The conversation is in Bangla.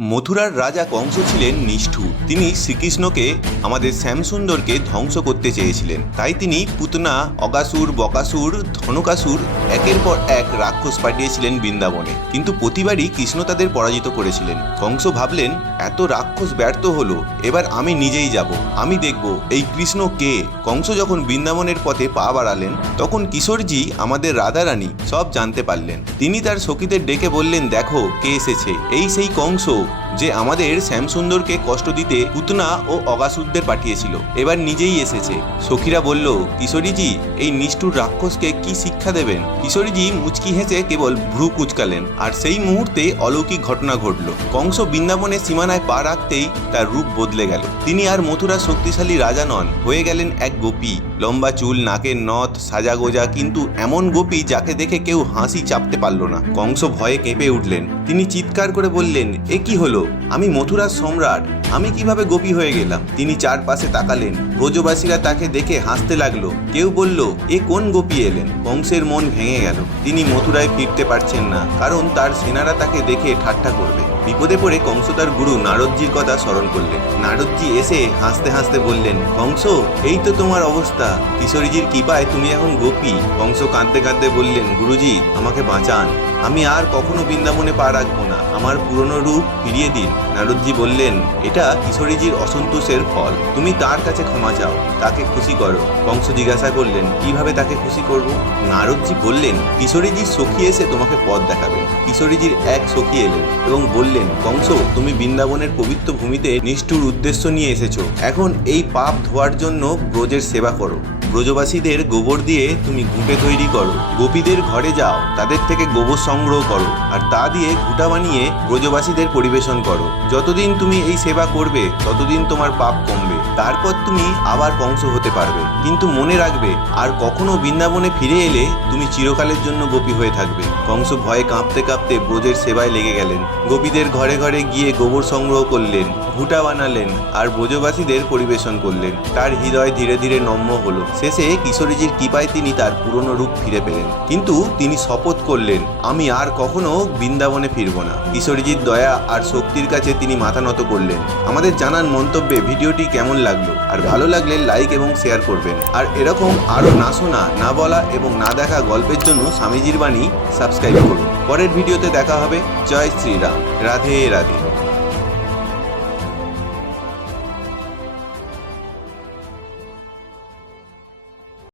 মথুরার রাজা কংস ছিলেন নিষ্ঠুর। তিনি শ্রীকৃষ্ণকে, আমাদের শ্যামসুন্দরকে ধ্বংস করতে চেয়েছিলেন। তাই তিনি পুতনা অগাসুর বকাসুর, ধনকাসুর, একের পর এক রাক্ষস পাঠিয়েছিলেন বৃন্দাবনে। কিন্তু প্রতিবারই কৃষ্ণ তাদের পরাজিত করেছিলেন। কংস ভাবলেন, এত রাক্ষস ব্যর্থ হলো, এবার আমি নিজেই যাব। আমি দেখব, এই কৃষ্ণ কে? কংস যখন বৃন্দাবনের পথে পা বাড়ালেন, তখন কিশোরজি, আমাদের রাধারানী সব জানতে পারলেন। তিনি তার সখীদের ডেকে বললেন, দেখো, কে এসেছে? এই সেই কংস। যে আমাদের শ্যামসুন্দরকে কষ্ট দিতে পুতনা ও অগাসুরদের পাঠিয়েছিল। এবার নিজেই এসেছে। সখীরা বলল, কিশোরীজি, এই নিষ্ঠুর রাক্ষসকে কি শিক্ষা দেবেন? কিশোরীজি মুচকি হেসে কেবল ভ্রু কুচকালেন। আর সেই মুহূর্তে অলৌকিক ঘটনা ঘটল। কংস বৃন্দাবনের সীমানায় পা রাখতেই তার রূপ বদলে গেল। তিনি আর মথুরা শক্তিশালী রাজা নন। হয়ে গেলেন এক গোপী। লম্বা চুল, নাকের নথ, সাজা গোজা, কিন্তু এমন গোপী যাকে দেখে কেউ হাসি চাপতে পারল না। কংস ভয়ে কেঁপে উঠলেন। তিনি চিৎকার করে বললেন, এ কি হলো? আমি মথুরার সম্রাট। আমি কীভাবে গোপী হয়ে গেলাম? তিনি চারপাশে তাকালেন। ব্রজবাসীরা তাকে দেখে হাসতে লাগল। কেউ বলল, এ কোন গোপী এলেন? কংসের মন ভেঙে গেল। তিনি মথুরায় ফিরতে পারছেন না, কারণ তার সেনারা তাকে দেখে ঠাট্টা করবে। বিপদে পড়ে কংস তার গুরু নারদজির কথা স্মরণ করলেন। নারদজি এসে হাসতে হাসতে বললেন, কংস, এই তো তোমার অবস্থা। কিশোরীজির কৃপায় তুমি এখন গোপী। কংস কাঁদতে কাঁদতে বললেন, গুরুজি, আমাকে বাঁচান। আমি আর কখনো বৃন্দাবনে পা রাখব না। আমার পুরনো রূপ ফিরিয়ে দিন। নারদজি বললেন, এটা কিশোরীজির অসন্তোষের ফল। তুমি তার কাছে ক্ষমা চাও, তাকে খুশি করো। কংস জিজ্ঞাসা করলেন, কীভাবে তাকে খুশি করব? নারদজি বললেন কিশোরীজির সখী এসে তোমাকে পথ দেখাবে। কিশোরীজির এক সখী এলেন এবং বললেন কংস তুমি বৃন্দাবনের পবিত্র ভূমিতে নিষ্ঠুর উদ্দেশ্য নিয়ে এসেছ। এখন এই পাপ ধোয়ার জন্য ব্রজের সেবা করো। ব্রজবাসীদের গোবর দিয়ে তুমি ঘুঁটে তৈরি করো। গোপীদের ঘরে যাও, তাদের থেকে গোবর সংগ্রহ করো আর তা দিয়ে ঘুঁটা বানিয়ে ব্রজবাসীদের পরিবেশন করো। যতদিন তুমি এই সেবা করবে, ততদিন তোমার পাপ কমবে। তারপর তুমি আবার কংস হতে পারবে। কিন্তু মনে রাখবে, আর কখনো বৃন্দাবনে ফিরে এলে তুমি চিরকালের জন্য গোপী হয়ে থাকবে। কংস ভয়ে কাঁপতে কাঁপতে ব্রজের সেবায় লেগে গেলেন। গোপীদের ঘরে ঘরে গিয়ে গোবর সংগ্রহ করলেন, ঘুঁটা বানালেন আর ব্রজবাসীদের পরিবেশন করলেন। তার হৃদয় ধীরে ধীরে নম্র হলো। শেষে কিশোরীজির কৃপায় তিনি তার পুরনো রূপ ফিরে পেলেন। কিন্তু তিনি শপথ করলেন, আমি আর কখনো বৃন্দাবনে ফিরব না। কিশোরীজির দয়া আর শক্তির কাছে তিনি মাথা নত করলেন। আমাদের জানান মন্তব্যে ভিডিওটি কেমন লাগল? আর ভালো লাগলে লাইক এবং শেয়ার করবেন। আর এরকম আরও না শোনা, না বলা এবং না দেখা গল্পের জন্য স্বামীজির বাণী সাবস্ক্রাইব করুন। পরের ভিডিওতে দেখা হবে। জয় শ্রীরাম। রাধে রাধে।